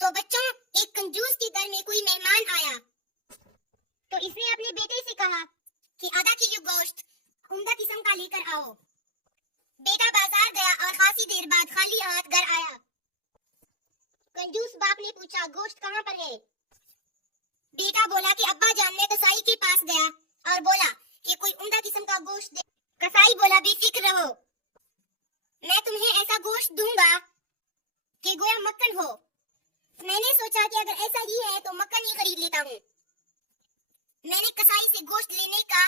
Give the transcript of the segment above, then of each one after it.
तो बच्चों, एक कंजूस के घर में कोई मेहमान आया तो इसने अपने बेटे से कहा कि आधा किलो गोश्त उम्दा किस्म का लेकर आओ। बेटा बाजार गया और खासी देर बाद खाली हाथ घर आया। कंजूस बाप ने पूछा, गोश्त कहाँ पर है? बेटा बोला कि अब्बा जान, मैं कसाई के पास गया और बोला कि कोई उम्दा किस्म का गोश्त दे। कसाई बोला, बेफिक्र रहो, मैं तुम्हें ऐसा गोश्त दूंगा कि गोया मक्खन हो। मैंने सोचा कि अगर ऐसा ही है तो मक्खन ही खरीद लेता हूँ। मैंने कसाई से गोश्त लेने का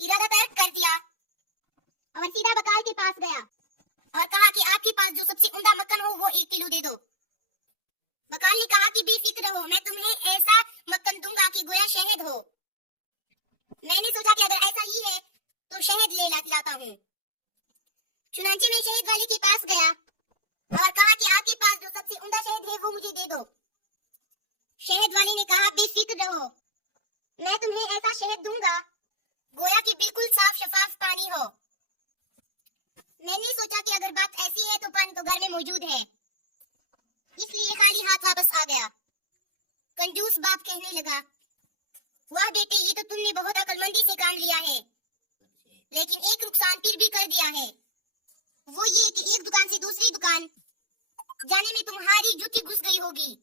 इरादा तर्क कर दिया और सीधा बकाल के पास गया और कहा कि आपके पास जो सबसे उम्दा मक्खन हो वो 1 किलो दे दो। बकाल ने कहा कि बेफिक्र रहो, मैं तुम्हें ऐसा मक्खन दूंगा कि गोया शहद हो। मैंने सोचा कि अगर ऐसा ही है तो शहद ले लाता हूँ। चुनांचे में शहद वाले के पास गया और कहा कि आपके पास जो सबसे उम्दा शहद है वो मुझे दे दो। शहद वाले ने कहा, बेफिक्र रहो, मैं तुम्हें ऐसा शहद दूंगा गोया कि बिल्कुल साफ शफाफ पानी हो। मैंने सोचा कि अगर बात ऐसी है तो पानी तो घर में मौजूद है, इसलिए खाली हाथ वापस आ गया। कंजूस बाप कहने लगा, वाह बेटे, ये तो तुमने बहुत अक्लमंदी से काम लिया है, लेकिन एक नुकसान फिर भी कर दिया है। वो ये कि एक दुकान से दूसरी दुकान जाने में तुम्हारी जूती घुस गई होगी।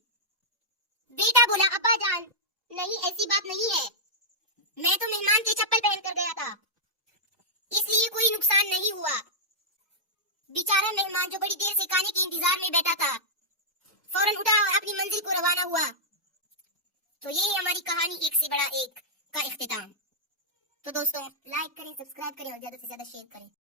बेटा बोला, अब्बा जान, नहीं, ऐसी बात नहीं है, मैं तो मेहमान के चप्पल पहन कर गया था, इसलिए कोई नुकसान नहीं हुआ। बेचारा मेहमान जो बड़ी देर से खाने के इंतजार में बैठा था फौरन उठा और अपनी मंजिल को रवाना हुआ। तो ये है हमारी कहानी एक से बड़ा एक का इख्तिताम। तो दोस्तों, लाइक करें, सब्सक्राइब करें और ज्यादा से ज्यादा शेयर करें।